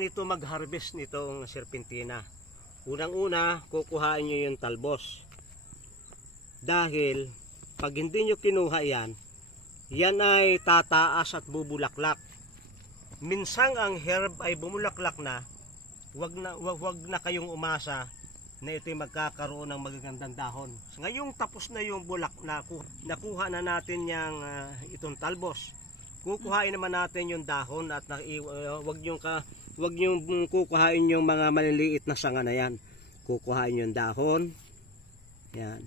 Ito mag-harvest nitong serpentina. Unang-una, kukuhain nyo yung talbos. Dahil, pag hindi nyo kinuha yan, yan ay tataas at bubulaklak. Minsang ang herb ay bumulaklak na, wag na kayong umasa na ito'y magkakaroon ng magagandang dahon. Ngayong tapos na yung bulak, nakuha na natin yung itong talbos. Kukuhain naman natin yung dahon at wag nyo kukuhain yung mga maliliit na sanga na yan. Kukuhain yung dahon. Yan.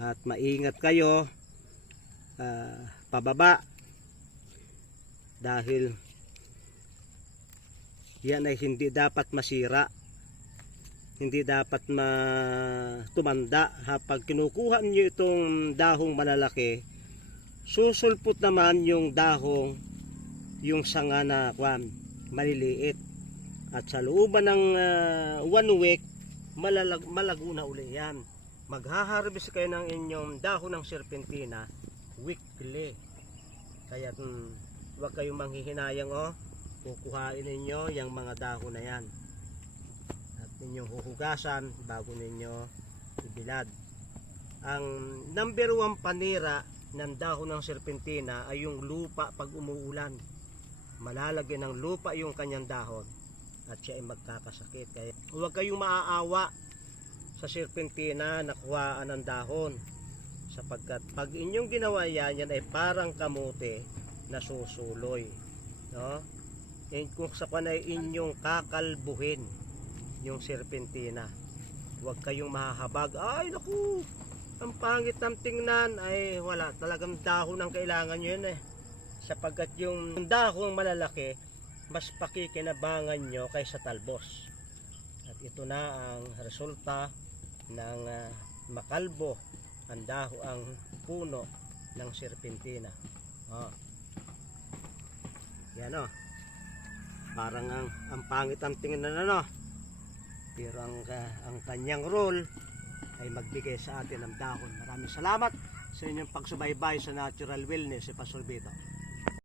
At maingat kayo pababa. Dahil yan ay hindi dapat masira. Hindi dapat tumanda. Pag kinukuha nyo itong dahong malalaki, susulpot naman yung dahong, yung sanga na maliliit. At sa looban ng 1 week, malago na uli yan. Maghaharvest kayo ng inyong dahon ng serpentina weekly. Kaya huwag kayong manghihinayang kukuhain ninyo yung mga dahon na yan. At ninyong huhugasan bago ninyo ibilad. Ang number 1 panira ng dahon ng serpentina ay yung lupa pag umuulan. Malalagyan ng lupa yung kanyang dahon at siya ay magkakasakit. Kaya huwag kayong maaawa sa serpentina na kuhaan ng dahon, sapagkat pag inyong ginawa yan ay parang kamote na susuloy, no? Kung sa panay inyong kakalbuhin yung serpentina, huwag kayong mahahabag. Ay naku, ang pangit ng tingnan. Ay wala, talagang dahon ang kailangan nyo yun sapagkat yung dahong malalaki mas pakikinabangan nyo kaysa talbos. At ito na ang resulta ng makalbo ang puno ng serpentina. Yan parang ang pangit ang tingnan pero ang kanyang role ay magbigay sa atin ng dahon. Maraming salamat sa inyong pagsubaybay sa Natural Wellness si Pastor Vito.